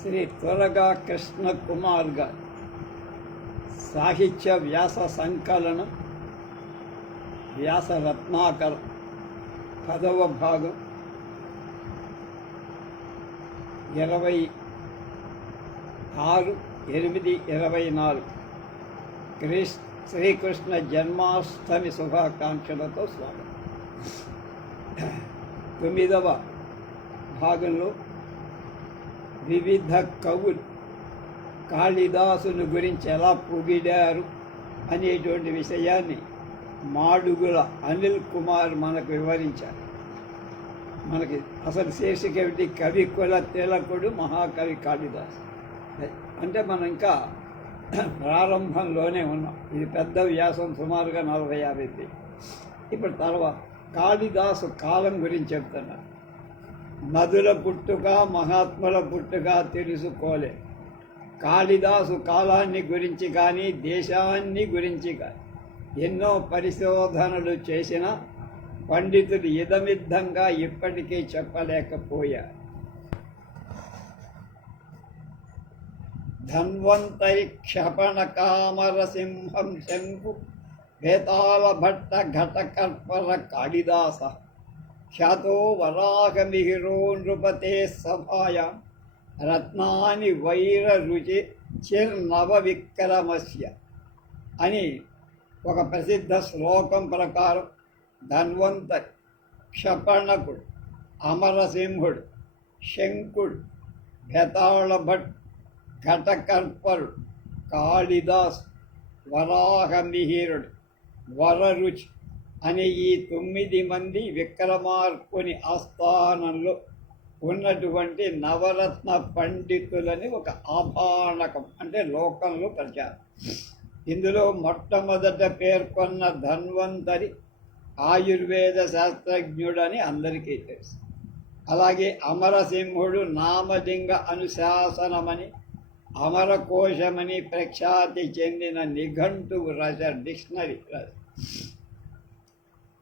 శ్రీ త్వరగా కృష్ణ కుమార్ గారి సాహిత్య వ్యాస సంకలనం వ్యాస రత్నాకర 10వ భాగం 26/8/24 శ్రీకృష్ణ జన్మాష్టమి శుభాకాంక్షలతో స్వాగతం. 9వ భాగంలో వివిధ కవులు కాళిదాసుని గురించి ఎలా పొగిడారు అనేటువంటి విషయాన్ని మాడుగుల అనిల్ కుమార్ మనకు వివరించారు. మనకి అసలు శీర్షిక ఏమిటి? కవి కుల తిలకుడు మహాకవి కాళిదాసు. అంటే మనం ఇంకా ప్రారంభంలోనే ఉన్నాం. ఇది పెద్ద వ్యాసం, సుమారుగా 40-50 పేజీలు. ఇప్పుడు తర్వాత కాళిదాసు కాలం గురించి చెప్తున్నారు. నదుల పుట్టుక మహాత్ముల పుట్టుక తెలుసుకోలే. కాళిదాసు కాలాన్ని గురించి కానీ దేశాన్ని గురించి కానీ ఎన్నో పరిశోధనలు చేసిన పండితులు ఇదమిద్దంగా ఇప్పటికీ చెప్పలేకపోయారు. ధన్వంతరి క్షపణ కామరసింహం శంకు వేతాళ భట్ట ఘటకర్పర కాళిదాస ఖ్యాతో వరాహమిహిరో నృపతే సభాయా రత్నాని వైర రుచి చిర్నవ విక్రమస్య అని ఒక ప్రసిద్ధ శ్లోకం ప్రకారం ధన్వంతరి, క్షపణకుడు, అమరసింహుడు, శంకుడు, భేతాళ భట్, ఘటకర్పరుడు, కాళిదాసు, వరాహమిహిరుడు, వరరుచి అనే ఈ 9 మంది విక్రమార్కుని ఆస్థానంలో ఉన్నటువంటి నవరత్న పండితులని ఒక ఆపానకం అంటే లోకంలో ప్రచారం. ఇందులో మొట్టమొదట పేర్కొన్న ధన్వంతరి ఆయుర్వేద శాస్త్రజ్ఞుడని అందరికీ తెలుసు. అలాగే అమరసింహుడు నామలింగ అనుశాసనమని, అమరకోశమని ప్రఖ్యాతి చెందిన నిఘంటువు డిక్షనరీ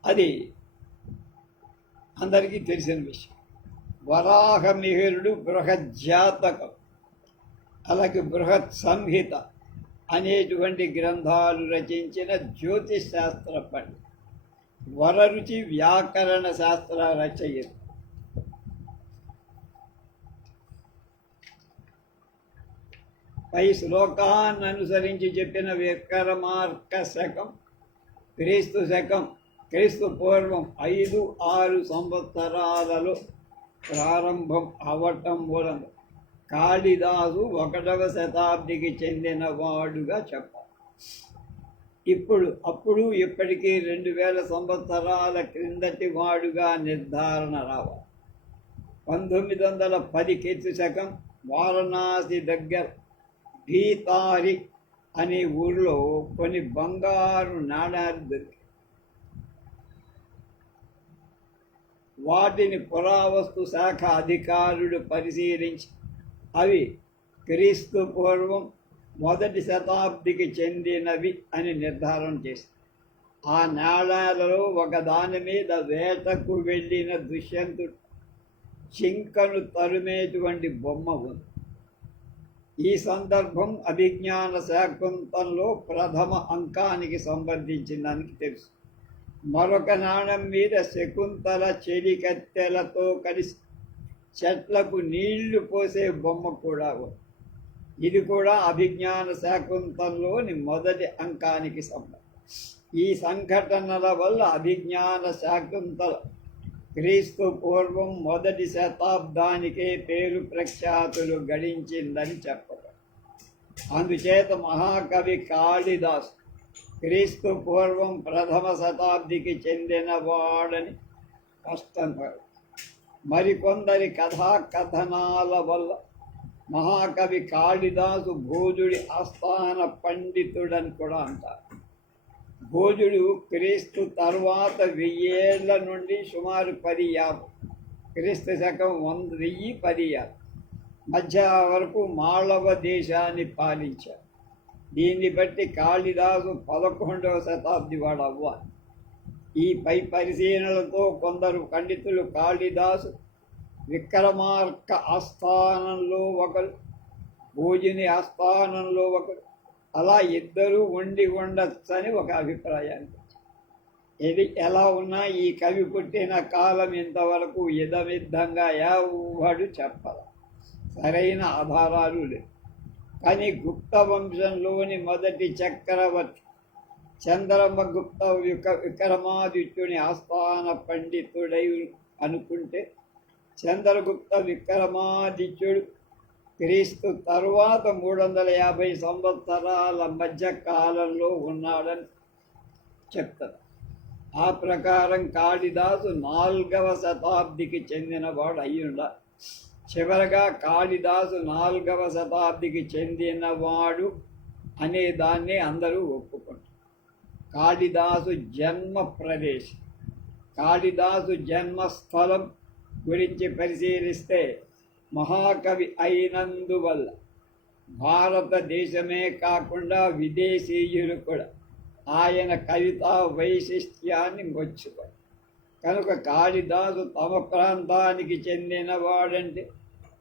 అది అందరికీ తెలిసిన విషయం. వరాహమిహిరుడు బృహజ్జాతకం, అలాగే బృహత్ సంహిత అనేటువంటి గ్రంథాలు రచించిన జ్యోతిష్ శాస్త్ర పండితుడు. వరరుచి వ్యాకరణ శాస్త్ర రచయిత. పై శ్లోకాన్ని అనుసరించి చెప్పిన విక్రమార్క శకం క్రీస్తు శకం క్రీస్తు పూర్వం 5-6 సంవత్సరాలలో ప్రారంభం అవటం వలన కాళిదాసు 1వ శతాబ్దికి చెందినవాడుగా చెప్పాలి. అప్పుడు ఇప్పటికీ 2000 సంవత్సరాల క్రిందటి వాడుగా నిర్ధారణ రావాలి. 1910 కీర్తి శకం వారణాసి దగ్గర భీతారి అనే ఊరిలో కొన్ని బంగారు నాణాలు దొరికాయి. వాటిని పురావస్తు శాఖ అధికారులు పరిశీలించి అవి క్రీస్తు పూర్వం 1వ శతాబ్దికి చెందినవి అని నిర్ధారణ చేశారు. ఆ నాణాలలో ఒకదాని మీద వేటకు వెళ్ళిన దుష్యంతుడు చింకను తరుమేటువంటి బొమ్మ ఉంది. ఈ సందర్భం అభిజ్ఞాన శాకుంతలంలో ప్రథమ అంకానికి సంబంధించిందని తెలుసు. మరొక నాణం మీద శకుంతల చెలికత్తెలతో కలిసి చెట్లకు నీళ్లు పోసే బొమ్మ కూడా ఉంది. ఇది కూడా అభిజ్ఞాన శాకుంతలంలోని మొదటి అంకానికి సంబంధం. ఈ సంఘటనల వల్ల అభిజ్ఞాన శాకుంతల క్రీస్తు పూర్వం 1వ శతాబ్దానికే పేరు ప్రఖ్యాతులు గడించిందని చెప్పడం. అందుచేత మహాకవి కాళిదాసు క్రీస్తు పూర్వం 1వ శతాబ్దికి చెందినవాడని స్పష్టం. మరికొందరి కథాకథనాల వల్ల మహాకవి కాళిదాసు భోజుడి ఆస్థాన పండితుడని కూడా అంటారు. భోజుడు క్రీస్తు తర్వాత 1000 ఏళ్ల నుండి సుమారు 1050 క్రీస్తు శకం 1010 మధ్య వరకు మాళవ దేశాన్ని పాలించారు. దీన్ని బట్టి కాళిదాసు 11వ శతాబ్ది వాడు అవ్వాలి. ఈ పై పరిశీలనలతో కొందరు పండితులు కాళిదాసు విక్రమార్క ఆస్థానంలో ఒకరు, భోజని ఆస్థానంలో ఒకరు, అలా ఇద్దరు ఉండి ఉండొచ్చని ఒక అభిప్రాయాన్ని. ఇది ఎలా ఉన్నా ఈ కవి పుట్టిన కాలం ఇంతవరకు ఇదమిద్దంగా ఎవడు చెప్పాల, సరైన ఆధారాలు లేవు. కానీ గుప్త వంశంలోని మొదటి చక్రవర్తి చంద్రమగుప్త విక్రమాదిత్యుని ఆస్థాన పండితుడై అనుకుంటే, చంద్రగుప్త విక్రమాదిత్యుడు క్రీస్తు తరువాత 350 సంవత్సరాల మధ్య కాలంలో ఉన్నాడని చెప్తారు. ఆ ప్రకారం కాళిదాసు 4వ శతాబ్దికి చెందినవాడు అయ్యుండ. చివరగా కాళిదాసు 4వ శతాబ్దికి చెందినవాడు అనే దాన్ని అందరూ ఒప్పుకుంటారు. కాళిదాసు జన్మ ప్రదేశం, కాళిదాసు జన్మస్థలం గురించి పరిశీలిస్తే, మహాకవి అయినందువల్ల భారతదేశమే కాకుండా విదేశీయులు కూడా ఆయన కవితా వైశిష్ట్యాన్ని మెచ్చుకోరు. కనుక కాళిదాసు తమ ప్రాంతానికి చెందినవాడంటే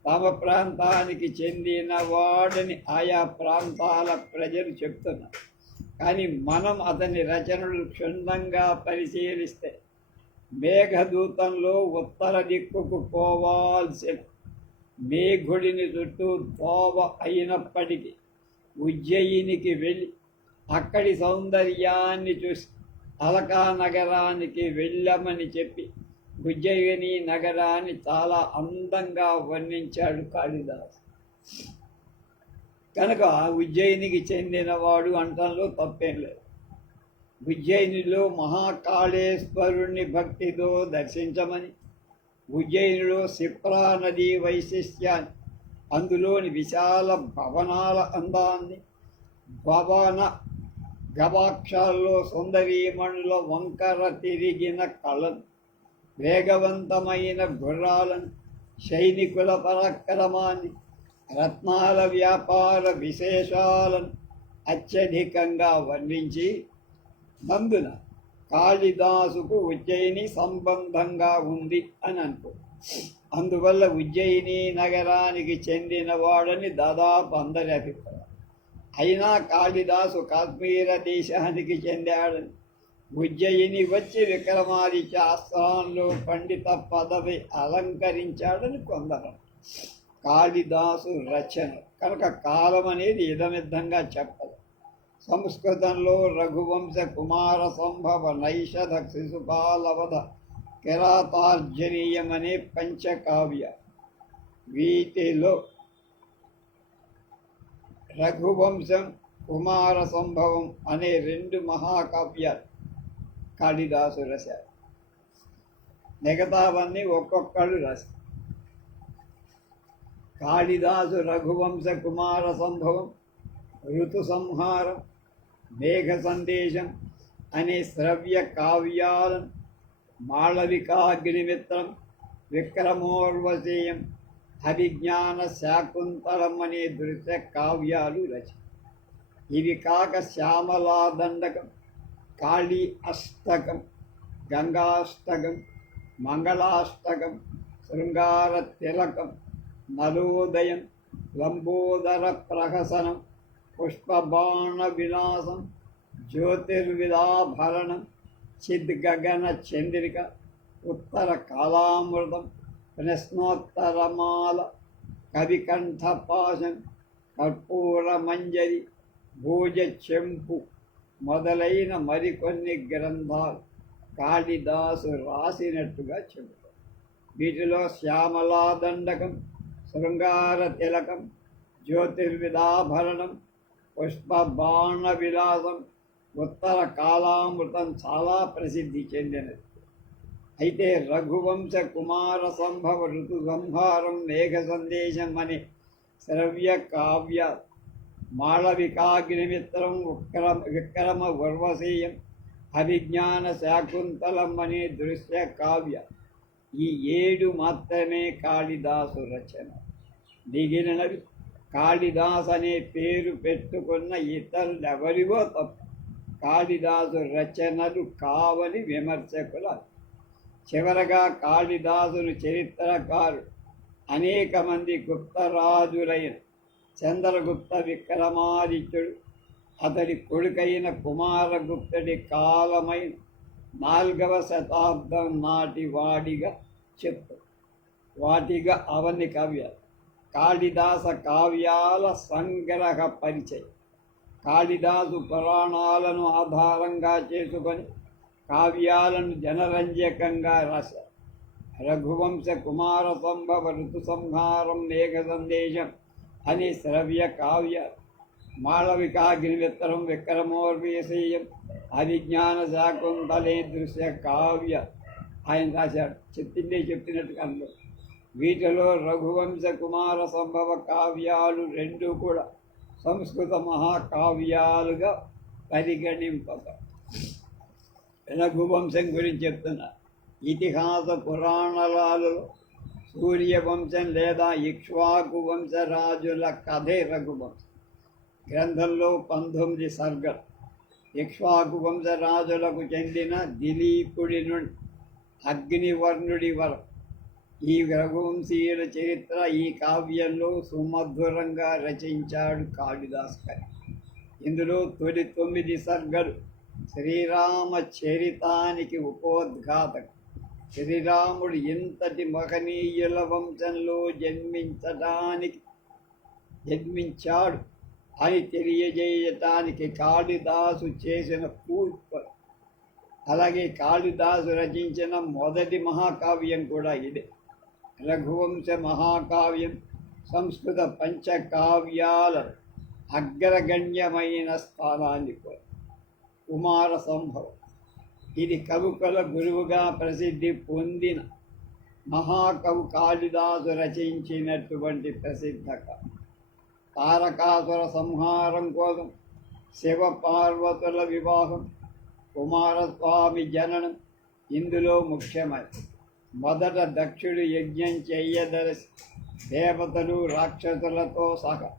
తమ ప్రాంతానికి చెందినవాడని ఆయా ప్రాంతాల ప్రజలు చెప్తున్నారు. కానీ మనం అతని రచనలు క్షుణ్ణంగా పరిశీలిస్తే, మేఘదూతంలో ఉత్తర దిక్కుకు పోవాల్సిన మేఘుడిని చుట్టూ దోవ అయినప్పటికీ ఉజ్జయినికి వెళ్ళి అక్కడి సౌందర్యాన్ని చూసి అలకా నగరానికి వెళ్ళమని చెప్పి ఉజ్జయిని నగరాన్ని చాలా అందంగా వర్ణించాడు కాళిదాసు. కనుక ఉజ్జయినికి చెందినవాడు అంటంలో తప్పేం లేదు. ఉజ్జయినిలో మహాకాళేశ్వరుణ్ణి భక్తితో దర్శించమని, ఉజ్జయినిలో క్షిప్రా నదీ వైశిష్ట్యాన్ని, అందులోని విశాల భవనాల అందాన్ని, భవన గవాక్షాల్లో సుందరీమణుల వంకర తిరిగిన కళను, వేగవంతమైన గుర్రాలను, సైనికుల పరాక్రమాన్ని, రత్నాల వ్యాపార విశేషాలను అత్యధికంగా వర్ణించి, నందున కాళిదాసుకు ఉజ్జయిని సంబంధంగా ఉంది అని అనుకో. అందువల్ల ఉజ్జయిని నగరానికి చెందినవాడని దాదాపు అందరి అభిప్రాయం. అయినా కాళిదాసు కాశ్మీర దేశానికి చెందాడని, ఉజ్జయిని వచ్చి విక్రమాదిత్య ఆస్థానంలో పండిత పదవి అలంకరించాడని కొందరు. కాళిదాసు రచన కనుక కాలం అనేది ఇదమిద్దంగా చెప్పదు. సంస్కృతంలో రఘువంశ, కుమార సంభవ, నైషధ, శిశుపాలవధ, కిరాతార్జనీయం అనే పంచకావ్య, వీటిలో రఘువంశం, కుమార సంభవం అనే 2 మహాకావ్యాలు కాళిదాసు రాశారు. మిగతావన్నీ ఒక్కొక్కళ్ళు రాశారు. కాళిదాసు రఘువంశ, కుమార సంభవం, ఋతు సంహారం, మేఘ సందేశం అనే శ్రవ్య కావ్యాలను, మాళవికాగ్నిమిత్రం, విక్రమోర్వశీయం, అభిజ్ఞాన శాకుంతలం అనే దృశ్య కావ్యాలు రచన. ఇవి కాక శ్యామలాదండకం, కాళీ అష్టకం, గంగాష్టకం, మంగళాష్టకం, శృంగార తిలకం, నలోదయం, లంబోదర ప్రహసనం, పుష్పబాణ విలాసం, జ్యోతిర్విదాభరణం, చిద్గగన చంద్రిక, ఉత్తర కాలామృతం, ప్రశ్నోత్తరమాల, కవికంఠపాశం, కర్పూర మంజరి, భోజ చెంపు మొదలైన మరికొన్ని గ్రంథాలు కాళిదాసు రాసినట్టుగా చెబుతారు. వీటిలో శ్యామలాదండకం, శృంగార తిలకం, జ్యోతిర్విదాభరణం, పుష్పబాణ విలాసం, ఉత్తర కాలామృతం చాలా ప్రసిద్ధి చెందినది. అయితే రఘువంశ, కుమార సంభవ, ఋతు సంహారం, మేఘ సందేశం అనే శ్రవ్య కావ్య, మాళవికాగ్నిమిత్రం, విక్రమ ఉర్వశీయం, అభిజ్ఞాన శాకుంతలం అనే దృశ్య కావ్య, ఈ 7 మాత్రమే కాళిదాసు రచన. మిగిలినవి కాళిదాస్ అనే పేరు పెట్టుకున్న ఇతరులెవరివో తప్ప కాళిదాసు రచనలు కావని విమర్శకులు. చివరగా కాళిదాసును చరిత్రకారుడు అనేక మంది గుప్తరాజులైన చంద్రగుప్త విక్రమాదిత్యుడు అతడి కొడుకైన కుమారగుప్తుడి కాలమైన 4వ శతాబ్దం నాటి వాటిగా అవన్నీ కావ్యాలు. కాళిదాస కావ్యాల సంగ్రహ పరిచయం. కాళిదాసు పురాణాలను ఆధారంగా చేసుకొని కావ్యాలను జనరంజకంగా రాశారు. రఘువంశ కుమార సంభవ ఋతు సంహారం మేఘ సందేశం అని శ్రవ్య కావ్యాలు. మాళవికాగ్నిమిత్రం విక్రమోర్వీశీయం అభిజ్ఞాన శాకుంతలే దృశ్య కావ్య ఆయన రాశాడు. చెప్పినట్టుగా అందరూ. వీటిలో రఘువంశ కుమార సంభవ కావ్యాలు 2 కూడా సంస్కృత మహాకావ్యాలుగా పరిగణింపబడ్డాయి. రఘువంశం గురించి చెప్తున్నా. ఇతిహాస పురాణాలలో సూర్యవంశం లేదా ఇక్ష్వాకు వంశరాజుల కథే రఘువంశం. గ్రంథంలో 19 సర్గలు. ఇక్ష్వాకు వంశరాజులకు చెందిన దిలీపుడి నుండి అగ్నివర్ణుడి వరకు ఈ రఘువంశీయుల చరిత్ర ఈ కావ్యంలో సుమధురంగా రచించాడు కాళిదాస్ కవి. ఇందులో తొలి 9 సర్గలు శ్రీరామ చరితానికి ఉపోద్ఘాతకం. శ్రీరాముడు ఇంతటి మహనీయుల వంశంలో జన్మించాడు అని తెలియజేయటానికి కాళిదాసు చేసిన కూర్పు. అలాగే కాళిదాసు రచించిన మొదటి మహాకావ్యం కూడా ఇదే. రఘువంశ మహాకావ్యం సంస్కృత పంచకావ్యాల అగ్రగణ్యమైన స్థానాన్ని కోరి. కుమార సంభవం ఇది కవుకుల గురువుగా ప్రసిద్ధి పొందిన మహాకవి కాళిదాసు రచించినటువంటి ప్రసిద్ధ కవి. తారకాసుర సంహారం కోసం, శివ పార్వతుల వివాహం, కుమారస్వామి జననం ఇందులో ముఖ్యమైనది. మొదట దక్షుడు యజ్ఞం చెయ్యదలసి దేవతలు రాక్షసులతో సహా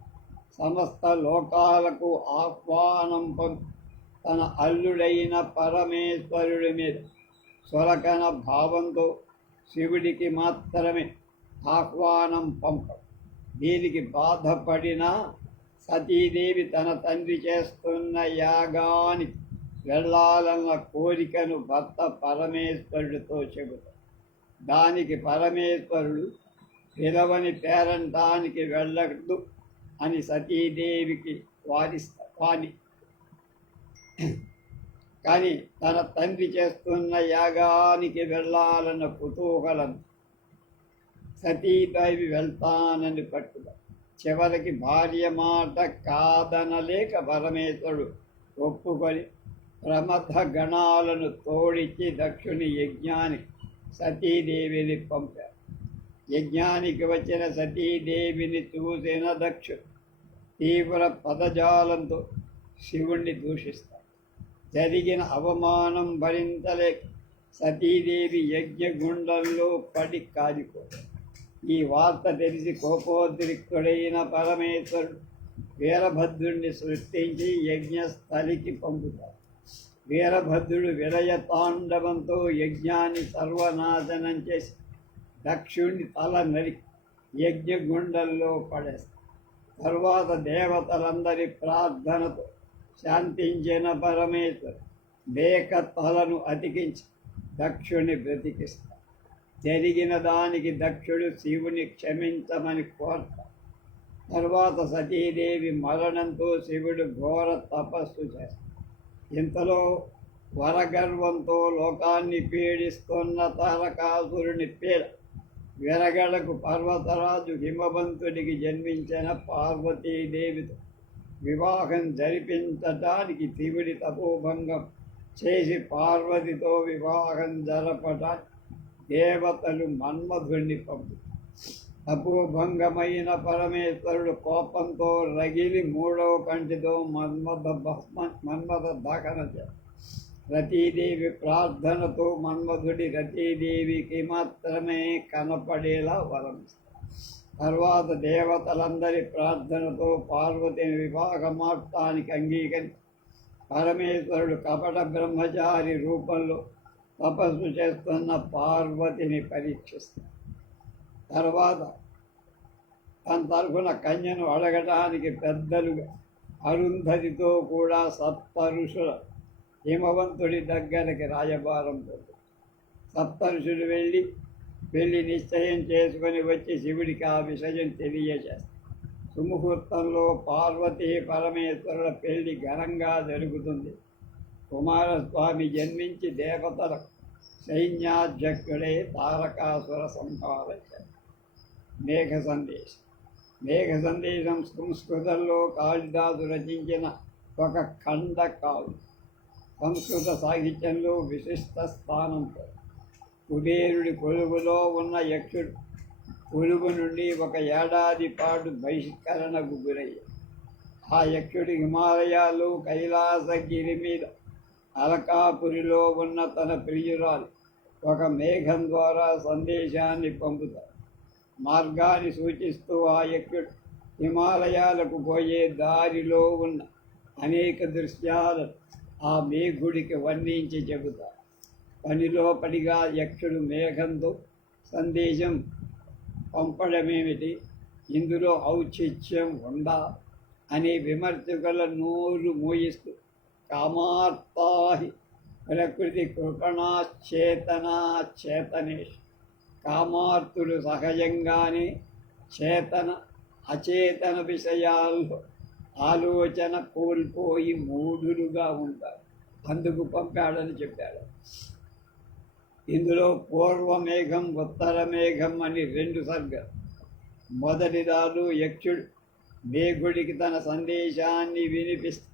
సమస్త లోకాలకు ఆహ్వానం పంపి తన అల్లుడైన పరమేశ్వరుడి మీద సులకన భావంతో శివుడికి మాత్రమే ఆహ్వానం పంపడు. దీనికి బాధపడిన సతీదేవి తన తండ్రి చేస్తున్న యాగానికి వెళ్ళాలన్న కోరికను భర్త పరమేశ్వరుడితో చెబుతాడు. దానికి పరమేశ్వరుడు పిలవని పేరంటానికి వెళ్ళదు అని సతీదేవికి వాణి. కానీ తన తండ్రి చేస్తున్న యాగానికి వెళ్ళాలన్న కుతూహలం సతీదేవి వెళ్తానని పట్టుదల. చివరికి భార్య మాట కాదనలేక పరమేశ్వరుడు ఒప్పుకొని ప్రమథ గణాలను తోడిచి దక్షుని యజ్ఞానికి సతీదేవిని పంపారు. యజ్ఞానికి వచ్చిన సతీదేవిని చూసిన దక్షుడు తీవ్ర పదజాలంతో శివుణ్ణి దూషిస్తాడు. జరిగిన అవమానం భరించలేక సతీదేవి యజ్ఞగుండంలో పడి కాలిపోతాడు. ఈ వార్త తెలిసి కోపోద్రిక్తుడైన పరమేశ్వరుడు వీరభద్రుణ్ణి సృష్టించి యజ్ఞస్థలికి పంపుతాడు. వీరభద్రుడు విలయ తాండవంతో యజ్ఞాన్ని సర్వనాశనం చేసి దక్షుణ్ణి తల నరికి యజ్ఞగుండంలో పడేస్తాడు. తరువాత దేవతలందరి ప్రార్థనతో శాంతించిన పరమేశ్వరుడు మేక తలను అతికించి దక్షుని బ్రతికిస్తాడు. జరిగిన దానికి దక్షుడు శివుని క్షమించమని కోరతాడు. తరువాత సతీదేవి మరణంతో శివుడు ఘోర తపస్సు చేస్తాడు. ఇంతలో వరగర్వంతో లోకాన్ని పీడిస్తున్న తారకాసురుని పీడ విరగడకు పర్వతరాజు హిమవంతుడికి జన్మించిన పార్వతీదేవితో వివాహం జరిపించటానికి శివుడి తపోభంగం చేసి పార్వతితో వివాహం జరపటానికి దేవతలు మన్మధుడిని పంపు. తపోభంగమైన పరమేశ్వరుడు కోపంతో రగిలి 3వ కంటితో మన్మథ దహన చేశాడు. రతీదేవి ప్రార్థనతో మన్మధుడి రతీదేవికి మాత్రమే కనపడేలా వరమిస్తాడు. తర్వాత దేవతలందరి ప్రార్థనతో పార్వతిని వివాహమాడటానికి అంగీకరించి పరమేశ్వరుడు కపట బ్రహ్మచారి రూపంలో తపస్సు చేస్తున్న పార్వతిని పరీక్షిస్తాడు. తర్వాత తన తరఫున కన్యను అడగటానికి పెద్దలు అరుంధతితో కూడా సప్తఋషుల హిమవంతుడి దగ్గరికి రాయబారం పోతుంది. సప్తఋషులు వెళ్ళి నిశ్చయం చేసుకొని వచ్చి శివుడికి ఆ విషయం తెలియజేస్తారు. సుముహూర్తంలో పార్వతీ పరమేశ్వరుల పెళ్లి ఘనంగా జరుగుతుంది. కుమారస్వామి జన్మించి దేవతల సైన్యాధ్యక్షుడే తారకాసుర సంహారం. మేఘ సందేశం సంస్కృతంలో కాళిదాసు రచించిన ఒక ఖండ కావ్యం. సంస్కృత సాహిత్యంలో విశిష్ట స్థానంతో కుబేరుడి కొలువులో ఉన్న యక్షుడు కొలువు నుండి ఒక ఏడాది పాటు బహిష్కరణకు గురయ్యాడు. ఆ యక్షుడి హిమాలయాలు కైలాసగిరి మీద అలకాపురిలో ఉన్న తన ప్రియురాలు ఒక మేఘం ద్వారా సందేశాన్ని పంపుతాడు. మార్గాన్ని సూచిస్తూ ఆ యక్షుడు హిమాలయాలకు పోయే దారిలో ఉన్న అనేక దృశ్యాలను ఆ మేఘుడికి వర్ణించి చెబుతాడు. పనిలో పడిగా యక్షుడు మేఘంతో సందేశం పంపడమేమిటి, ఇందులో ఔచిత్యం ఉందా అనే విమర్శకుల నోరు మూయిస్తూ కామార్తాహి ప్రకృతి కృపణాచేతనేష్, కామార్తులు సహజంగానే అచేతన విషయాల్లో ఆలోచన కోల్పోయి మూఢులుగా ఉంటారు, అందుకు పంపాడని చెప్పాడు. ఇందులో పూర్వమేఘం ఉత్తర మేఘం అని 2 సర్గలు. మొదటి దాడు యక్షుడు మేఘుడికి తన సందేశాన్ని వినిపిస్తూ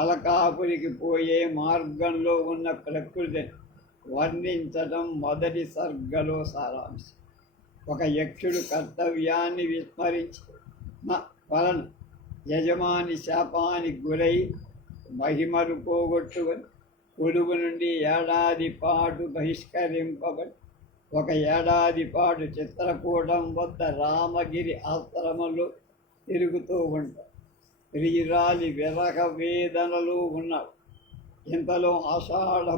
అలకాపురికి పోయే మార్గంలో ఉన్న ప్రకృతిని వర్ణించడం మొదటి సర్గలో సారాంశం. ఒక యక్షుడు కర్తవ్యాన్ని విస్మరించిన వలన యజమాని శాపానికి గురై మహిమలు పోగొట్టుకొని కొలువు నుండి ఏడాది పాటు బహిష్కరింపబడి ఒక ఏడాది పాటు చిత్రకూటం వద్ద రామగిరి ఆశ్రమంలో తిరుగుతూ ఉంటాడు. ప్రియురాలి విరహ వేదనలు ఉన్నాడు. ఇంతలో ఆషాఢ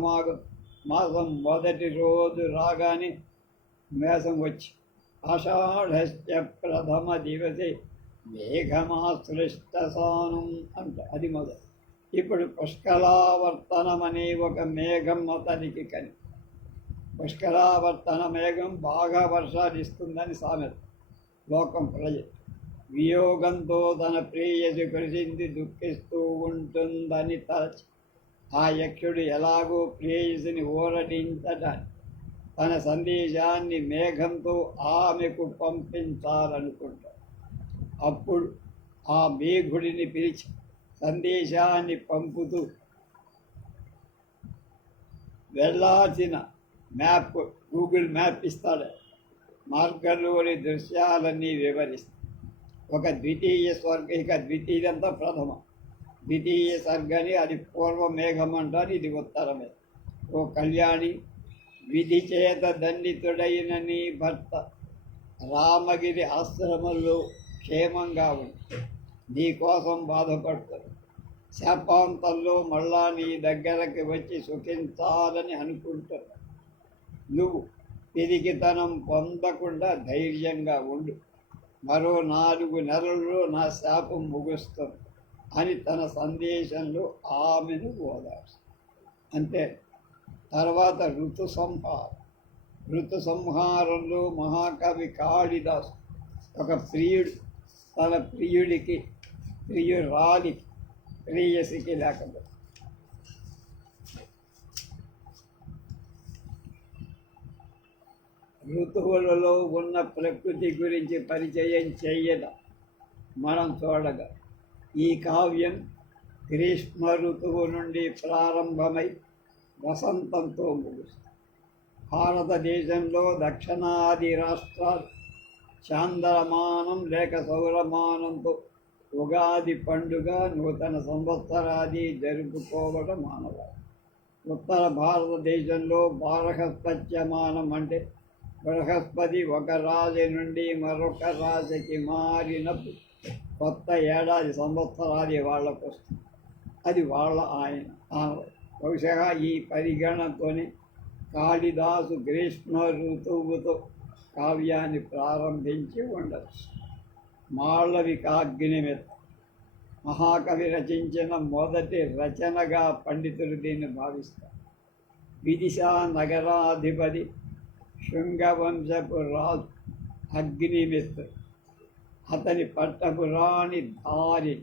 మాసం మొదటి రోజు రాగానే మేసం వచ్చి ఆషాఢస్య ప్రథమ దివసే మేఘమాశ్లిష్టసానం అంట, అది మొదలు. ఇప్పుడు పుష్కలావర్తనం అనే ఒక మేఘం అతనికి పుష్కలావర్తన మేఘం బాగా వర్షాలు ఇస్తుందని సామెత. లోకం ప్రజలు వియోగంతో తన ప్రేయసి కలిసింది దుఃఖిస్తూ ఉంటుందని తలచి ఆ యక్షుడు ఎలాగో ప్రేయసిని ఊరడించడానికి తన సందేశాన్ని మేఘంతో ఆమెకు పంపించాలనుకుంటాడు. అప్పుడు ఆ మేఘుడిని పిలిచి సందేశాన్ని పంపుతూ వెళ్ళాల్సిన గూగుల్ మ్యాప్ ఇస్తాడు. మార్గంలోని దృశ్యాలన్నీ వివరిస్తాడు. ఒక ద్వితీయ స్వర్గ, ఇక ద్వితీయంతా ప్రథమ, ద్వితీయ స్వర్గని అది పూర్వ మేఘం అంటారు, ఇది ఉత్తర మేఘం. ఓ కళ్యాణి, విధి చేత దండితుడైన నీ భర్త రామగిరి ఆశ్రమంలో క్షేమంగా ఉంది, నీ కోసం బాధపడతాడు. శాపాంతంలో మళ్ళా నీ దగ్గరకు వచ్చి సుఖించాలని అనుకుంటున్నాడు. నువ్వు పిరికితనం పొందకుండా ధైర్యంగా ఉండు, మరో 4 నెలల్లో నా శాపం ముగుస్తుంది అని తన సందేశంలో ఆమెను ఓదార్చు. అంతే. తర్వాత ఋతు సంహారంలో మహాకవి కాళిదాసు ఒక ప్రియుడు తన ప్రియురాలికి ప్రేయసికి లేకపోతే ఋతువులలో ఉన్న ప్రకృతి గురించి పరిచయం చేయడం మనం చూడగా ఈ కావ్యం గ్రీష్మ ఋతువు నుండి ప్రారంభమై వసంతంతో ముగుస్తుంది. భారతదేశంలో దక్షిణాది రాష్ట్రాలు చాంద్రమానం లేక సౌరమానంతో ఉగాది పండుగ, నూతన సంవత్సరాది జరుపుకోవడం మానవాళి. ఉత్తర భారతదేశంలో బృహస్పత్యమానం అంటే బృహస్పతి ఒక రాశి నుండి మరొక రాశికి మారినప్పుడు కొత్త ఏడాది సంవత్సరాది వాళ్ళకు వస్తుంది. అది వాళ్ళ బహుశా ఈ పరిగణతోనే కాళిదాసు గ్రీష్మ ఋతువుతో కావ్యాన్ని ప్రారంభించి ఉండవచ్చు. మాళవికాగ్నిమిత్ర. మహాకవి రచించిన మొదటి రచనగా పండితులు దీన్ని భావిస్తారు. విదిశా నగరాధిపతి శృంగవంశపు రాజు అగ్నిమిత్రుడు. అతని పట్టపురాణి ధారి.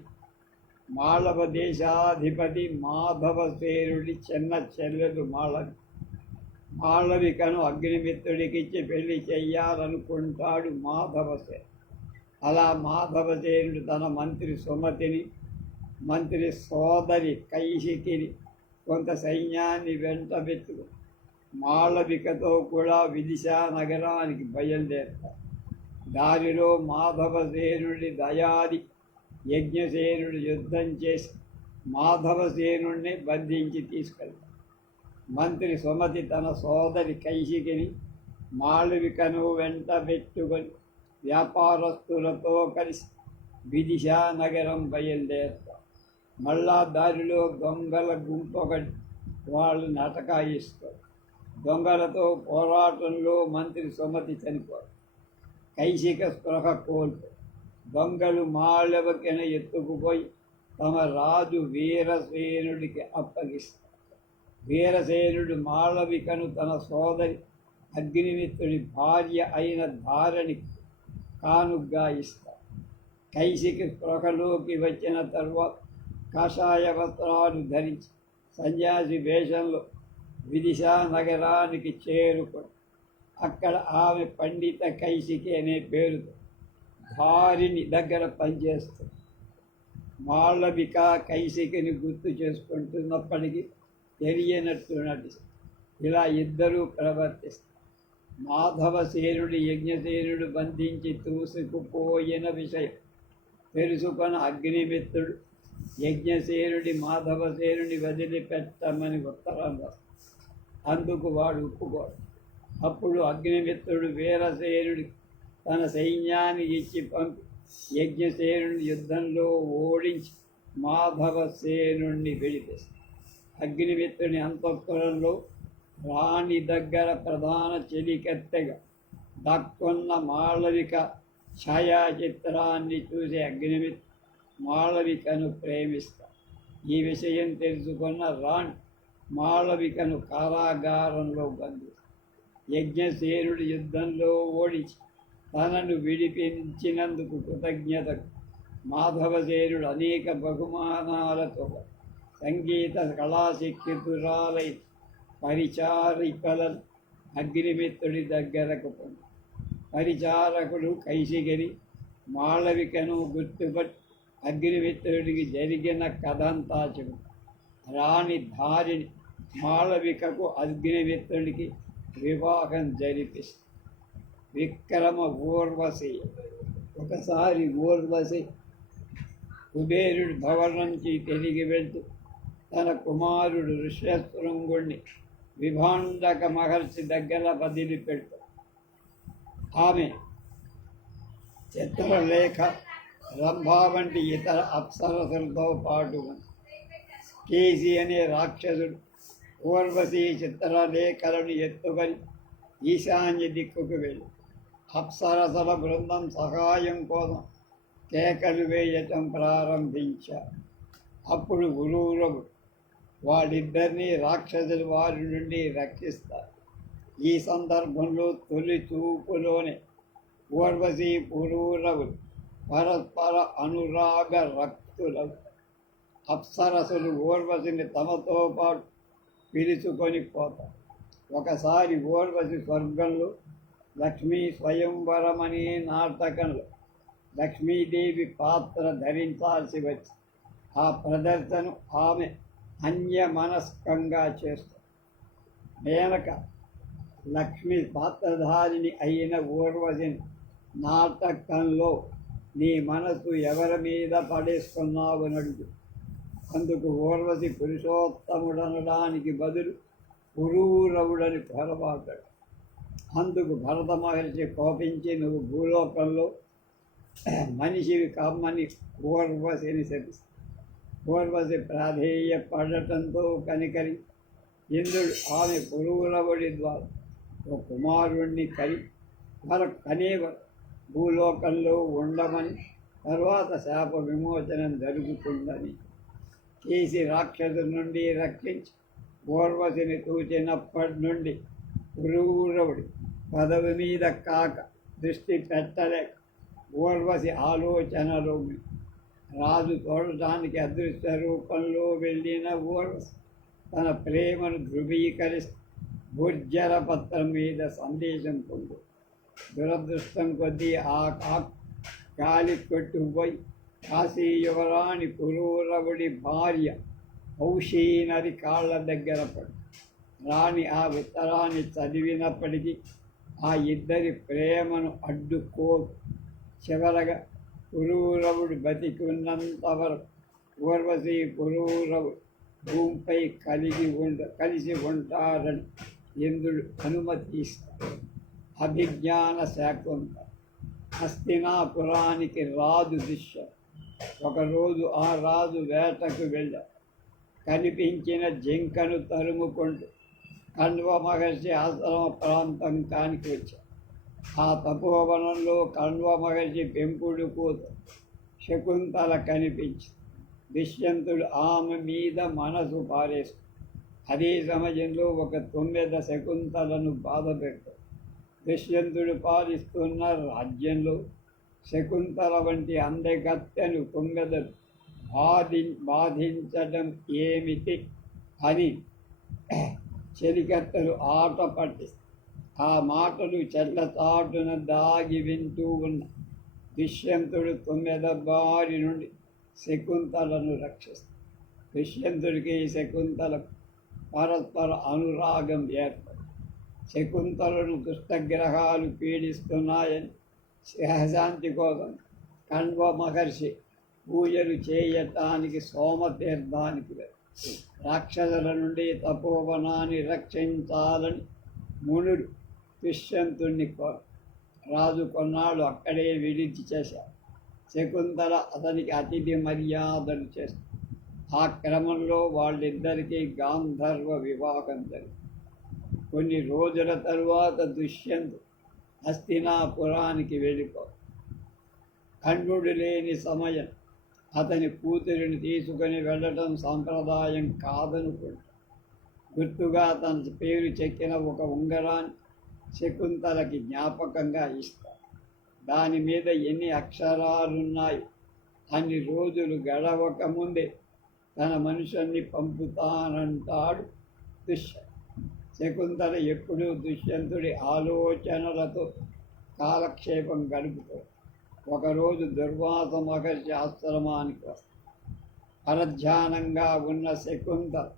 మాళవ దేశాధిపతి మాధవసేనుడి చిన్న చెల్లెలు మాళవి. మాళవికను అగ్నిమిత్రుడికిచ్చి పెళ్లి చెయ్యాలనుకుంటాడు మాధవసేను. అలా మాధవసేనుడు తన మంత్రి సుమతిని, మంత్రి సోదరి కైశికిని, కొంత సైన్యాన్ని వెంటబెట్టుకు మాళవికతో కూడా విదిశా నగరానికి బయలుదేరుతారు. దారిలో మాధవసేనుడి దయాది యజ్ఞసేనుడు యుద్ధం చేసి మాధవసేనుడిని బంధించి తీసుకెళ్తాడు. మంత్రి సుమతి తన సోదరి కైశికిని, మాళవికను వెంటబెట్టుకొని వ్యాపారస్తులతో కలిసి విదిశా నగరం బయలుదేరుతారు. మళ్ళా దారిలో దొంగల గుంపొకటి వాళ్ళు నటకాయిస్తారు. దొంగలతో పోరాటంలో మంత్రి సుమతి చనిపోరు. కైశిక స్పృహ కోల్పు. దొంగలు మాళవికను ఎత్తుకుపోయి తమ రాజు వీరసేనుడికి అప్పగిస్తారు. వీరసేనుడు మాళవికను తన సోదరి అగ్నిమిత్రుడి భార్య అయిన ధారణికి కానుగ్గా ఇస్తారు. కైశికి స్పృహలోకి వచ్చిన తర్వాత కాషాయ వస్త్రాలు ధరించి సన్యాసి వేషంలో విదిశా నగరానికి చేరుకొని అక్కడ ఆమె పండిత కైశికి అనే పేరుతో ధారిని దగ్గర పనిచేస్తుంది. మాళవిక కైశికిని గుర్తు చేసుకుంటున్నప్పటికీ తెలియనట్టు నటిస్తుంది. ఇలా ఇద్దరూ ప్రవర్తిస్తారు. మాధవసేనుడి యజ్ఞసేనుడు బంధించి తూసుకుపోయిన విషయం తెలుసుకొని అగ్నిమిత్రుడు యజ్ఞసేనుడి మాధవసేనుని వదిలిపెట్టమని ఉత్తరం రాస్తాడు. అందుకు వాడు ఒప్పుకోడు. అప్పుడు అగ్నిమిత్రుడు వీరసేనుడి తన సైన్యాన్ని ఇచ్చి పంపి యజ్ఞసేనుని యుద్ధంలో ఓడించి మాధవసేనుణ్ణి విడిపిస్తాడు. అగ్నిమిత్రుని అంతఃపురంలో రాణి దగ్గర ప్రధాన చెలికత్తెగా దక్కున్న మాళవిక ఛాయాచిత్రాన్ని చూసి అగ్నిమిత్రుడు మాళవికను ప్రేమిస్తాడు. ఈ విషయం తెలుసుకున్న రాణి మాళవికను కారాగారంలో బంధిస్తాడు. యజ్ఞసేనుడి యుద్ధంలో ఓడించి తనను విడిపించినందుకు కృతజ్ఞతకు మాధవసేనుడు అనేక బహుమానాలతో సంగీత కళాశిక్షితురాలై పరిచారికలను అగ్నిమిత్రుడి దగ్గరకు పొంది పరిచారకుడు కైశిగిరి మాళవికను గుర్తుపట్టి అగ్నిమిత్రుడికి జరిగిన కథంతా చెబుతాడు. రాణి ధారిని మాళవికకు అగ్నిమిత్రుడికి వివాహం జరిపిస్తుంది. విక్రమ ఊర్వశి. ఒకసారి ఊర్వశి కుబేరుడి భవనం నుంచి తిరిగి వెళ్తూ తన కుమారుడు ఋష్యశృంగుణ్ణి విభాండక మహర్షి దగ్గర వదిలిపెట్టాడు. ఆమె చిత్రలేఖ, రంభ వంటి ఇతర అప్సరసులతో పాటు కేసి అనే రాక్షసుడు ఊర్వశి చిత్రలేఖలను ఎత్తుకొని ఈశాన్య దిక్కుకు వెళ్ళి అప్సరసల బృందం సహాయం కోసం కేకలు వేయటం ప్రారంభించారు. అప్పుడు గురువురవుడు వాళ్ళిద్దరినీ రాక్షసుల వారి నుండి రక్షిస్తారు. ఈ సందర్భంలో తొలి చూపులోనే ఊర్వశి పురూరవులు పరస్పర అనురాగ రక్తులవు. అప్సరసులు ఊర్వశిని తమతో పాటు పిలుచుకొని పోతారు. ఒకసారి ఊర్వశి స్వర్గంలో లక్ష్మీ స్వయంవరం అనే నాటకంలో లక్ష్మీదేవి పాత్ర ధరించాల్సి వచ్చి ఆ ప్రదర్శన ఆమె అన్యమనస్కంగా చేస్తుంది. మేనక లక్ష్మి పాత్రధారిణి అయిన ఊర్వశిని నాటకంలో నీ మనసు ఎవరి మీద పడేస్తున్నావు నడుగు. అందుకు ఊర్వశి పురుషోత్తముడనడానికి బదులు పురూరవుడని పొరపాటాడు. అందుకు భరత మహర్షి కోపించి నువ్వు భూలోకంలో మనిషివి కమ్మని ఊర్వశిని శపిస్తాడు. ఊర్వశి ప్రాధేయపడటంతో కనికరి ఇంద్రుడు ఆమె పురూరవుడి ద్వారా ఒక కుమారుణ్ణి కనేవారు. భూలోకంలో ఉండమని, తరువాత శాప విమోచనం జరుగుతుందని చేసి రాక్షసుల నుండి రక్షించి ఊర్వశిని తూచినప్పటి నుండి పురూరవుడి పదవి మీద కాక దృష్టి పెట్టలేక ఊర్వశి ఆలోచనలో రాజు చూడటానికి అదృశ్య రూపంలో వెళ్ళిన ఊర్వశి తన ప్రేమను ధృవీకరిస్తూ భూర్జర పత్రం మీద సందేశం పొందు. దురదృష్టం కొద్దీ ఆ గాలి కొట్టుకుపోయి కాశీ యువరాణి పురూరవుడి భార్య కౌశీనది కాళ్ళ దగ్గర పడి రాణి ఆ ఉత్తరాన్ని చదివినప్పటికీ ఆ ఇద్దరి ప్రేమను అడ్డుకోదు. చివరగా పురూరవుడు బతికి ఉన్నంత వరకు ఊర్వశి పురూరవుడు భూమిపై కలిసి ఉంటారని ఇంద్రుడు అనుమతిస్తాడు. అభిజ్ఞాన శాకుంత హస్తినాపురానికి రాజు దిశ. ఒకరోజు ఆ రాజు వేటకు వెళ్ళాడు. కనిపించిన జింకను తరుముకుంటూ కణ్వ మహర్షి ఆశ్రమ ప్రాంతానికి వచ్చాడు. ఆ తపోవనంలో కణ్వ మహర్షి పెంపుడు కూతురు శకుంతల కనిపించి దుష్యంతుడు ఆమె మీద మనసు పారేసు. అదే సమయంలో ఒక తుమ్మెద శకుంతలను బాధపెట్టాడు. దుష్యంతుడు పాలిస్తున్న రాజ్యంలో శకుంతల వంటి అందగత్తెను తుమ్మెదలు బాధించడం ఏమిటి అని చెలికత్తెలు ఆట పట్టిస్తారు. ఆ మాటలు చెట్లచాటున దాగి వింటూ ఉన్న దుష్యంతుడు తుమ్మెద బారి నుండి శకుంతలను రక్షిస్తాడు. దుష్యంతుడికి శకుంతలకు పరస్పర అనురాగం ఏర్పడి శకుంతలను దుష్టగ్రహాలు పీడిస్తున్నాయని శాంతి కోసం కణ్వ మహర్షి పూజలు చేయటానికి సోమతీర్థానికి రాక్షసుల నుండి తపోవనాన్ని రక్షించాలని మునుడు దుష్యంతుణ్ణి కోరు. రాజు కొన్నాళ్ళు అక్కడే విడిచి చేశాడు. శకుంతల అతనికి అతిథి మర్యాదలు చేస్తుంది. ఆ క్రమంలో వాళ్ళిద్దరికీ గాంధర్వ వివాహం జరిగింది. కొన్ని రోజుల తరువాత దుష్యంతు హస్తినాపురానికి వెళ్ళిపో. కర్ణుడు లేని సమయం అతని కూతురిని తీసుకొని వెళ్ళటం సంప్రదాయం కాదనుకుంటా. గుర్తుగా తన పేరు చెక్కిన ఒక ఉంగరాన్ని శకుంతలకి జ్ఞాపకంగా ఇస్తాడు. దాని మీద ఎన్ని అక్షరాలున్నాయి అన్ని రోజులు గడవక ముందే తన మనుషుల్ని పంపుతానంటాడు దుష్యంతుడు. శకుంతల ఎప్పుడూ దుష్యంతుడి ఆలోచనలతో కాలక్షేపం గడుపుతాడు. ఒకరోజు దుర్వాస మహర్షి ఆశ్రమానికి వస్తాడు. పరధ్యానంగా ఉన్న శకుంతల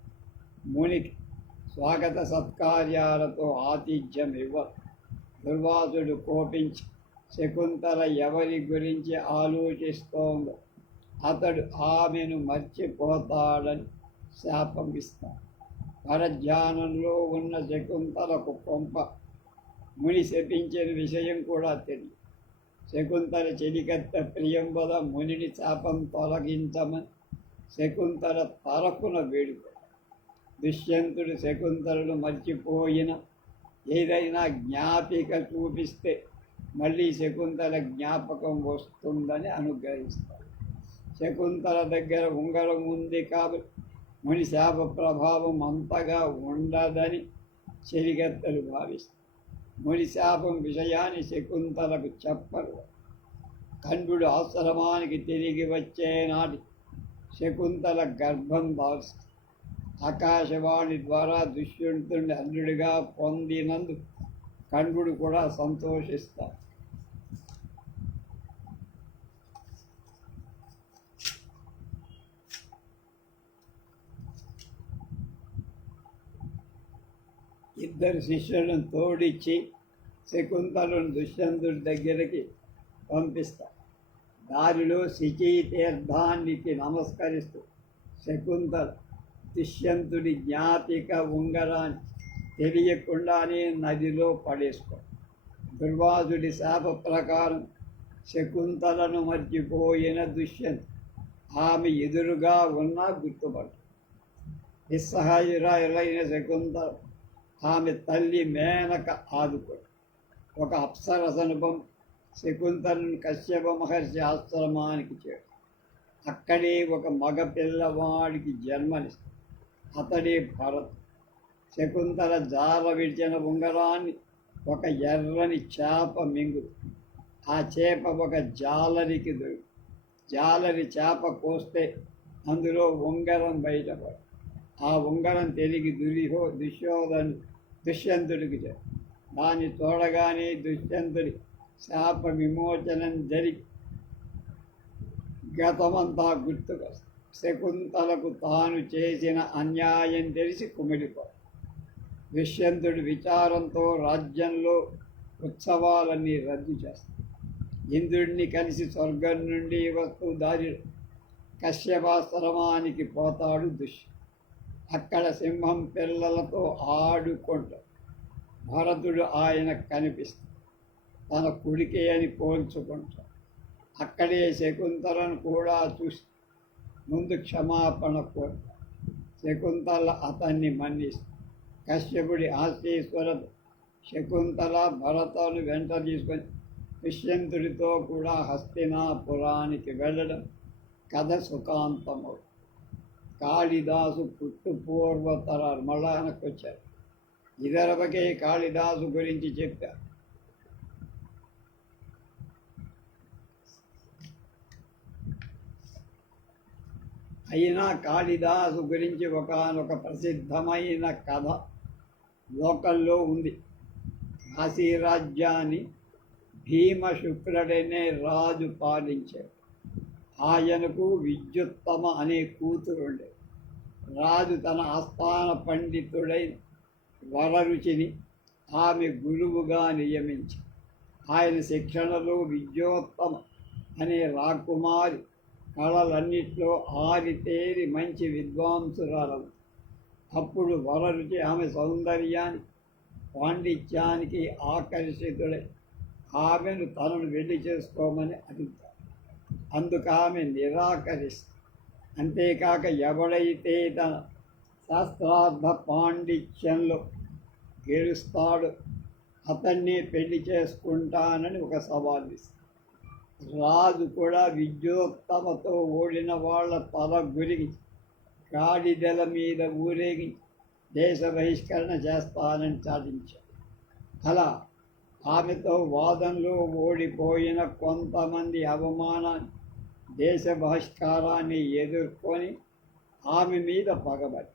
మునికి స్వాగత సత్కార్యాలతో ఆతిథ్యం ఇవ్వదు. దుర్వాసుడు కోపించి శకుంతల ఎవరి గురించి ఆలోచిస్తోందో అతడు ఆమెను మర్చిపోతాడని శాపం ఇస్తాడు. పరధ్యానంలో ఉన్న శకుంతలకు కొంప ముని శపించిన విషయం కూడా తెలియదు. శకుంతల చెలికత్తె ప్రియంబద మునిని శాపం తొలగించమని శకుంతల తరపున వేడుక. దుష్యంతుడు శకుంతలను మర్చిపోయిన ఏదైనా జ్ఞాపిక చూపిస్తే మళ్ళీ శకుంతల జ్ఞాపకం వస్తుందని అనుగ్రహిస్తాడు. శకుంతల దగ్గర ఉంగరం ఉంది కాబట్టి ముని శాప ప్రభావం అంతగా ఉండదని చెలికత్తెలు భావిస్తారు. ముని శాపం విషయాన్ని శకుంతలకు చెప్పరు. కణ్వుడు ఆశ్రమానికి తిరిగి వచ్చే నాటి శకుంతల గర్భం దాల్స్తుంది. ఆకాశవాణి ద్వారా దుష్యంతుడిని అల్లుడిగా పొందినందు కణ్వుడు కూడా సంతోషిస్తాడు. ఇద్దరు శిష్యులను తోడిచ్చి శకుంతలను దుష్యంతుడి దగ్గరికి పంపిస్తారు. దారిలో శిఖీ తీర్థానికి నమస్కరిస్తూ శకుంతల దుష్యంతుడి జ్ఞాపిక ఉంగరాన్ని తెలియకుండానే నదిలో పడేసుకో. దుర్వాసుడి శాప ప్రకారం శకుంతలను మర్చిపోయిన దుష్యంతు ఆమె ఎదురుగా ఉన్నా గుర్తుపట్టు. నిస్సహాయురాలైన శకుంతల ఆమె తల్లి మేనక ఆదుకోడు. ఒక అప్సరసనుభం శకుంతలను కశ్యప మహర్షి ఆశ్రమానికి చేరు. అక్కడే ఒక మగ పిల్లవాడికి జన్మనిస్తాడు. అతడే భరత్. శకుంతల జార విడిచిన ఉంగరాన్ని ఒక ఎర్రని చేప మింగుదు. ఆ చేప ఒక జాలరికి దొరికి జాలరి చేప కోస్తే అందులో ఉంగరం బయటపడు. ఆ ఉంగరం తిరిగి దుష్యంతుడికి దాన్ని చూడగానే దుష్యంతుడి శాప విమోచనం జరిగి గతమంతా గుర్తుకొస్తుంది. శకుంతలకు తాను చేసిన అన్యాయం తెలిసి కుమిలిపో. దుష్యంతుడి విచారంతో రాజ్యంలో ఉత్సవాలన్నీ రద్దు చేస్తాడు. ఇంద్రుడిని కలిసి స్వర్గం నుండి వస్తూ దారి కశ్యపాశ్రమానికి పోతాడు దుష్యంతుడు. అక్కడ సింహం పిల్లలతో ఆడుకుంటాడు. భరతుడు ఆయన కనిపిస్తాడు. తన కుడికే అని పోల్చుకుంటాడు. అక్కడే శకుంతలను కూడా చూసి ముందు క్షమాపణ కోరుతాడు. శకుంతల అతన్ని మన్నిస్తాడు. కశ్యపుడి ఆశీస్వరత శకుంతల భరతను వెంట తీసుకొని దుష్యంతుడితో కూడా హస్తినాపురానికి వెళ్ళడం కథ సుఖాంతమవుతుంది. కాళిదాసు పూర్వతరాలు మళ్ళా వెనక్కి వచ్చారు. ఇదరవకే కాళిదాసు గురించి చెప్పారు. అయినా కాళిదాసు గురించి ఒకానొక ప్రసిద్ధమైన కథ లోకల్లో ఉంది. కాశీ రాజ్యాన్ని భీమశుక్రుడనే రాజు పాలించాడు. ఆయనకు విద్యుత్తమ అనే కూతురుండే. రాజు తన ఆస్థాన పండితుడైన వరరుచిని ఆమె గురువుగా నియమించి ఆయన శిక్షణలో విద్యోత్తమ అనే రాకుమారి కళలన్నిట్లో ఆరితేరి మంచి విద్వాంసురాలవు. అప్పుడు వరరుచి ఆమె సౌందర్యానికి పాండిత్యానికి ఆకర్షితుడై ఆమెను తనను పెళ్లి చేసుకోమని అడుగుతాడు. అందుకు ఆమె నిరాకరిస్తుంది. అంతేకాక ఎవడైతే తన శాస్త్రార్థ పాండిత్యంలో గెలుస్తాడో అతన్నే పెళ్లి చేసుకుంటానని ఒక సవాల్ ఇస్తాడు. రాజు కూడా విద్యోత్తమతో ఓడిన వాళ్ళ తల గురిగి గాడిదల మీద ఊరేగి దేశ బహిష్కరణ చేస్తానని చాటించాడు. అలా ఆమెతో వాదనలో ఓడిపోయిన కొంతమంది అవమానాన్ని దేశ బహిష్కారాన్ని ఎదుర్కొని ఆమె మీద పగబడి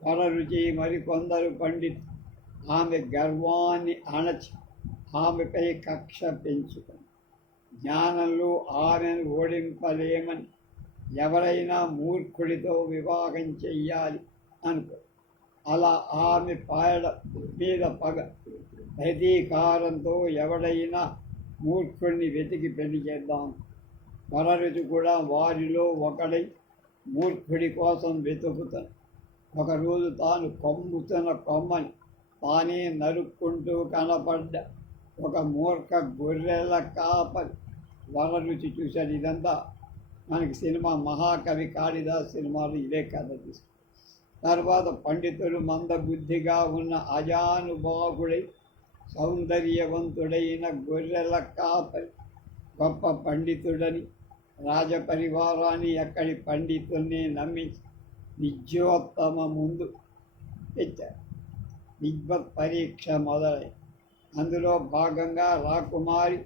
వరరుచి మరికొందరు పండితులు ఆమె గర్వాన్ని అణచి ఆమెపై కక్ష పెంచుకొని జ్ఞానంలో ఆమెను ఓడింపలేమని ఎవరైనా మూర్ఖుడితో వివాహం చెయ్యాలి అనుకో. అలా ఆమె మీద పగ ప్రతీకారంతో ఎవడైనా మూర్ఖుడిని వెతికి పెళ్లి చేద్దాం. వరరుచి కూడా వారిలో ఒకడై మూర్ఖుడి కోసం వెతుకుతాను. ఒకరోజు తాను కొమ్ముతున్న కొమ్మని తానే నరుక్కుంటూ కనపడ్డ ఒక మూర్ఖ గొర్రెల కాపరి వరరుచి చూశాడు. ఇదంతా మనకి సినిమా మహాకవి కాళిదాస్ సినిమాలు ఇదే కథ తీసుకు. తర్వాత పండితులు మందబుద్ధిగా ఉన్న అజానుబాహుడై సౌందర్యవంతుడైన గొర్రెల కాపరి గొప్ప పండితుడని రాజపరివారాన్ని అక్కడి పండితుల్ని నమ్మించి విద్యోత్తమ ముందు తెచ్చారు. విద్వత్ పరీక్ష మొదలై అందులో భాగంగా రాకుమారి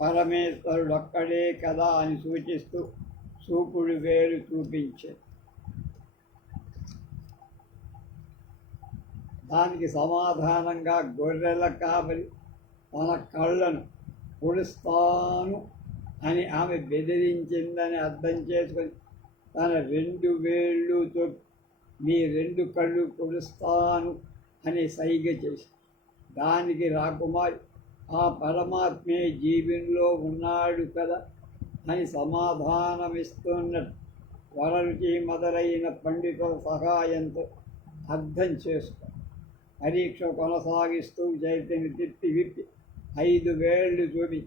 పరమేశ్వరుడు ఒక్కడే కదా అని సూచిస్తూ చూపుడు వేలు చూపించారు. దానికి సమాధానంగా గొర్రెల కాపరి తన కళ్ళను పొడుస్తాను అని ఆమె బెదిరించిందని అర్థం చేసుకొని తన 2 వేళ్ళు తొక్కి మీ 2 కళ్ళు పొడుస్తాను అని సైగ చేసి దానికి రాకుమారి ఆ పరమాత్మే జీవునిలో ఉన్నాడు కదా అని సమాధానమిస్తున్నట్టు వరరుచి మొదలైన పండితుల సహాయంతో అర్థం చేసుకో. పరీక్ష కొనసాగిస్తూ చైతన్య తిప్పి విప్పి 5 వేళ్ళు చూపి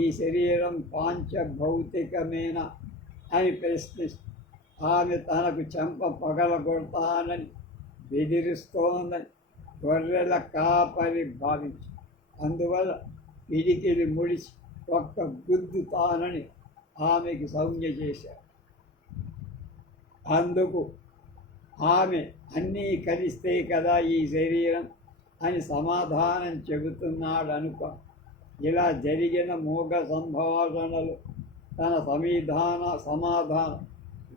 ఈ శరీరం పాంచభౌతికమేనా అని ప్రశ్నిస్తూ ఆమె తనకు చెంప పగలగొడతానని బెదిరిస్తోందని గొర్రెల కాపరి భావించి అందువల్ల పిడికిలి ముడిచి ఒక్క గుద్దు తానని ఆమెకి సౌజ్ఞ చేశాడు. అందుకు ఆమె అన్నీ కలిస్తే కదా ఈ శరీరం అని సమాధానం చెబుతున్నాడు అనుకో. ఇలా జరిగిన మూగ సంభాషణలు తన సమాధానం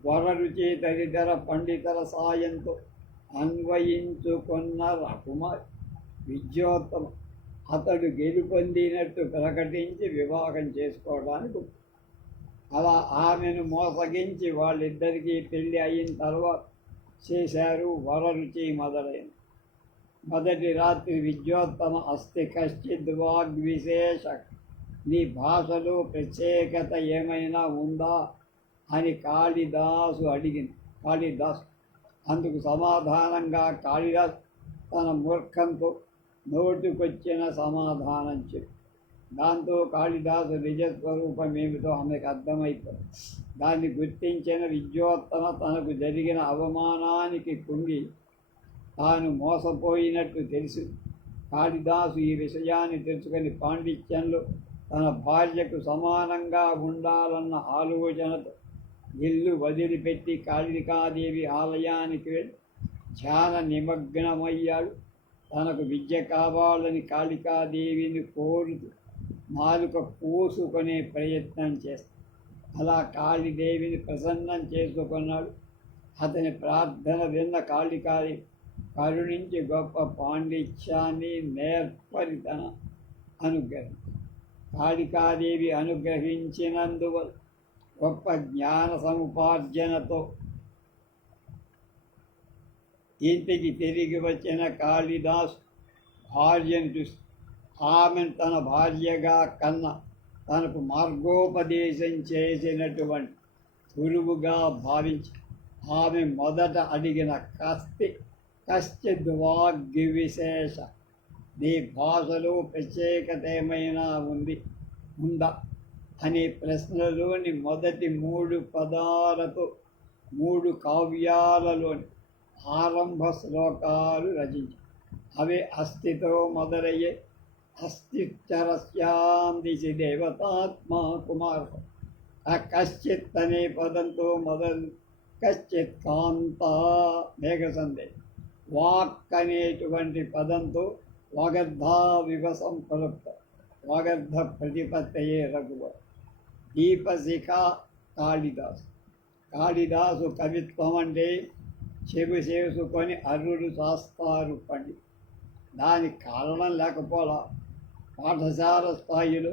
వరరుచి తదితర పండితుల సాయంతో అన్వయించుకున్న రకుమారి విద్యోత్తమ అతడు గెలుపొందినట్టు ప్రకటించి వివాహం చేసుకోవడానికి అలా ఆమెను మోసగించి వాళ్ళిద్దరికీ పెళ్ళి అయిన తర్వాత చేశారు వరరుచి మొదలైన. మొదటి రాత్రి విద్యోత్తమ అస్తి కశ్చిద్ వాగ్విశేష, నీ భాషలో ప్రత్యేకత ఏమైనా ఉందా అని కాళిదాసు అడిగింది. అందుకు సమాధానంగా కాళిదాసు తన మూర్ఖంతో నోటికొచ్చిన సమాధానం చెప్పి, దాంతో కాళిదాసు నిజస్వరూపం ఏమిటో ఆమెకు అర్థమైపోయింది. దాన్ని గుర్తించిన విద్యోత్తమ తనకు జరిగిన అవమానానికి కుంగి తాను మోసపోయినట్టు తెలిసి కాళిదాసు ఈ విషయాన్ని తెలుసుకొని పాండిత్యంలో తన భార్యకు సమానంగా ఉండాలన్న ఆలోచనతో ఇల్లు వదిలిపెట్టి కాళికాదేవి ఆలయానికి వెళ్ళి ధ్యాన నిమగ్నమయ్యాడు. తనకు విద్య కావాలని కాళికాదేవిని కోరుతూ నాలుక కోసుకునే ప్రయత్నం చేస్తాడు. అలా కాళీదేవిని ప్రసన్నం చేసుకున్నాడు. అతని ప్రార్థన విన్న కాళికాదేవి కరుణించి గొప్ప పాండిత్యాన్ని నేర్పరి తన అనుగ్రహం. కాళికాదేవి అనుగ్రహించినందువల్ల గొప్ప జ్ఞాన సముపార్జనతో ఇంటికి తిరిగి వచ్చిన కాళిదాసు భార్యను చూసి ఆమెను తన భార్యగా కన్న తనకు మార్గోపదేశం చేసినటువంటి గురువుగా భావించి ఆమె మొదట అడిగిన కశ్చిద్ వాగ్విశేష, నీ భాషలో ప్రత్యేకత ఏమైనా ఉందా అనే ప్రశ్నలోని మొదటి 3 పదాలతో 3 కావ్యాలలోని ఆరంభ శ్లోకాలు రచించి అవే అస్థితో మొదలయ్యే అస్థిచరస్యాం దిశి దేవతాత్మా కుమార్. ఆ కశ్చిత్ అనే పదంతో మొదలు కశ్చిత్ కాంత మేఘసందే, వాక్ అనేటువంటి పదంతో వాగర్ధ వివసం పలుప్త, వాగర్ధ ప్రతిపత్తయే రఘువ. దీపశిఖ కాళిదాసు కవిత్వం అంటే చెవి చేసుకొని అర్రులు చేస్తారు పండి. దానికి కారణం లేకపోలా పాఠశాల స్థాయిలో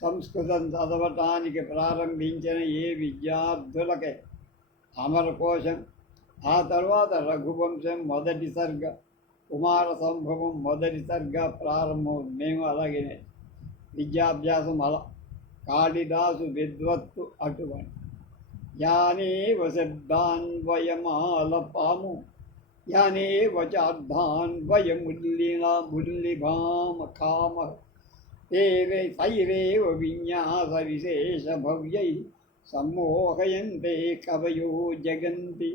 సంస్కృతం చదవటానికి ప్రారంభించిన ఏ విద్యార్థులకే అమరకోశం, ఆ తర్వాత రఘువంశం మొదటి సర్గ, కుమార సంభవం మొదటి సర్గ ప్రారంభం. మేము అలాగే విద్యాభ్యాసం అలా. కాళిదాసు విద్వత్తు అటువంటి. యానేవ శబ్దాన్వయమాలపాము, యానేవ చార్థాన్వయముల్లిభామ కామ, తైరేవ విన్యాస విశేష భవ్యై సమ్మోహయంతే కవయో జగంతి.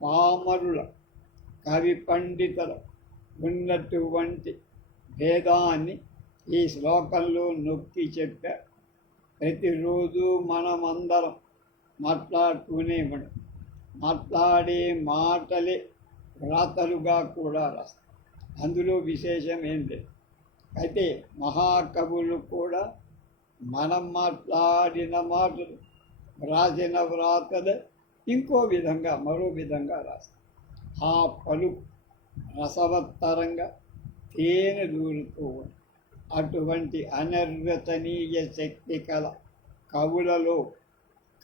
పామరుల కవి పండితుల ఉన్నటువంటి భేదాన్ని ఈ శ్లోకంలో నొక్కి చెప్పారు. ప్రతిరోజు మనమందరం మాట్లాడుతూనే ఉంటాం. మాట్లాడే మాటలే వ్రాతలుగా కూడా రాస్తాం. అందులో విశేషం ఏం లేదు. అయితే మహాకవులు కూడా మనం మాట్లాడిన మాటలు వ్రాసిన వ్రాతలు ఇంకో విధంగా మరో విధంగా రాస్తాం. ఆ పలుకు రసవత్తరంగా తేనె దూరుతూ ఉంటుంది. అటువంటి అనర్వచనీయ శక్తి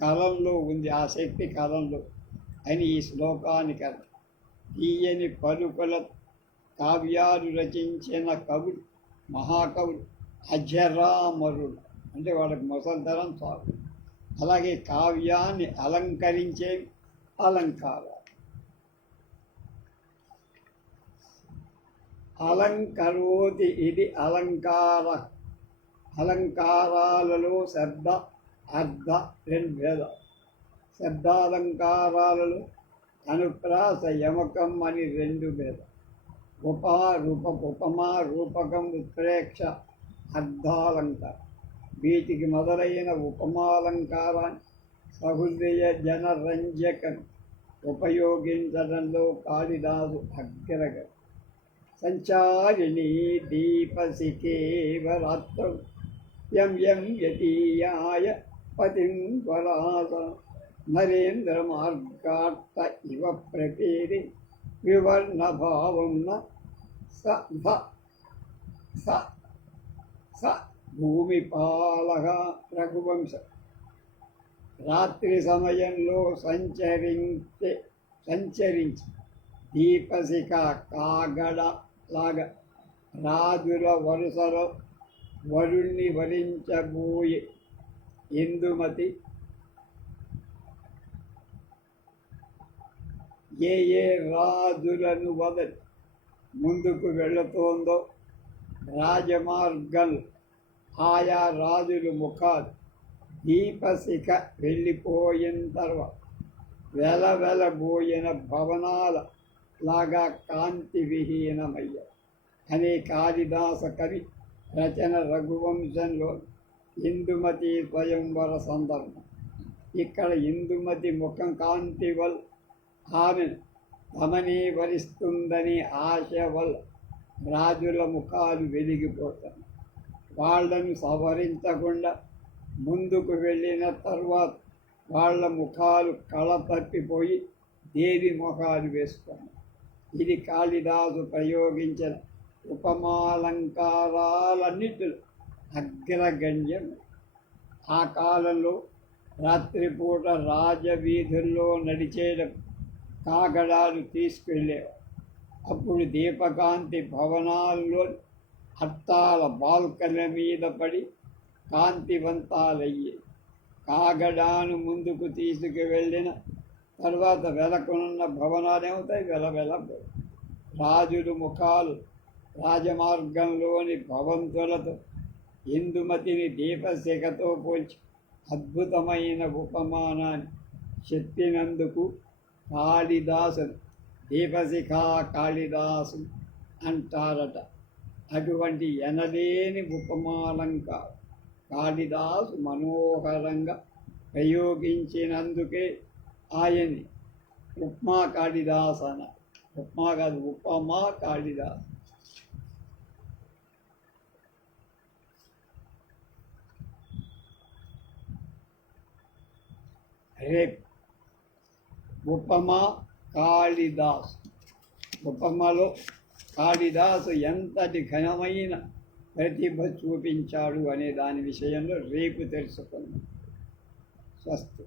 కలంలో ఉంది. ఆ శక్తి కలంలో అని ఈ శ్లోకానికి అర్థం. తీయని పలుకుల కావ్యాలు రచించిన కవులు, మహాకవులు అజరామరులు, అంటే వాళ్ళకి ముసల్తరం చాలు. అలాగే కావ్యాన్ని అలంకరించేవి అలంకారాలు. అలంకరోతి ఇది అలంకారాలలో శబ్ద అర్థ 2 భేదాలు. శబ్దాలంకారాలలో అనుప్రాస యమకం అని 2 భేదాలు. ఉపమా రూపకం ఉత్ప్రేక్ష అర్థాలంకారం. వీటికి మొదలైన ఉపమాలంకారాన్ని సహృదయ జనరంజకం ఉపయోగించడంలో కాళిదాసు అగ్రగణ్యుడు. సంచారిణీ దీపశిఖేవరాత్రం యం యం యతీయాయ పతిం పరాస నరేంద్ర మార్గార్థ ఇవ ప్రపేరి వివర్ణభావం స భూమిపాలక. రఘువంశ రాత్రి సమయంలో సంచరించి దీపశిఖ కాగడలాగా రాజుల వరుసలో వరుణ్ణి వరించబోయే ఇందుమతి ఏ ఏ రాజులను వదలి ముందుకు వెళుతోందో రాజమార్గం ఆయా రాజులు ముఖాలు దీపశిఖ వెళ్ళిపోయిన తర్వాత వెలవెలబోయిన భవనాల లాగా కాంతి విహీనమయ్య అనే కాళిదాస కవి రచన రఘువంశంలో ఇందుమతి స్వయంవర సందర్భం. ఇక్కడ ఇందుమతి ముఖం కాంతి వల్ల ఆమెను తమని వరిస్తుందని ఆశ వల్ల రాజుల ముఖాలు వెలిగిపోతాయి. వాళ్లను సవరించకుండా ముందుకు వెళ్ళిన తర్వాత వాళ్ళ ముఖాలు కళ తప్పిపోయి దేవి ముఖాలు వేసుకున్నాయి. ఇది కాళిదాసు ప్రయోగించిన ఉపమాలంకారాలన్నిటిలో అగ్రగణ్యం. ఆ కాలంలో రాత్రిపూట రాజవీధుల్లో నడిచేయడం కాగడాలు తీసుకెళ్ళేవారు. అప్పుడు దీపకాంతి భవనాల్లో అత్తాల బాల్కన్ల మీద పడి కాంతివంతాలయ్యేవి. కాగడాను ముందుకు తీసుకువెళ్ళిన తర్వాత వెలకునున్న భవనాలు ఏమవుతాయి? వెలవెలపోయి రాజులు ముఖాలు రాజమార్గంలోని భవంతులతో ఇందుమతిని దీపశిఖతో పోల్చి అద్భుతమైన ఉపమానాన్ని చెప్పినందుకు కాళిదాసును దీపశిఖా కాళిదాసు అంటారట. అటువంటి ఎనలేని ఉపమాలంకారం కాళిదాసు మనోహరంగా ప్రయోగించినందుకే ఆయన్ని ఉపమా కాళిదాస్ అన్నారు. ఉపమా కాదు, ఉపమా కాళిదాస్. రేపు ఉపమా కాళిదాస్. ఉపమలో కాళిదాసు ఎంతటి ఘనమైన ప్రతిభ చూపించాడు అనే దాని విషయంలో రేపు తెలుసుకుందాం. స్వస్తి.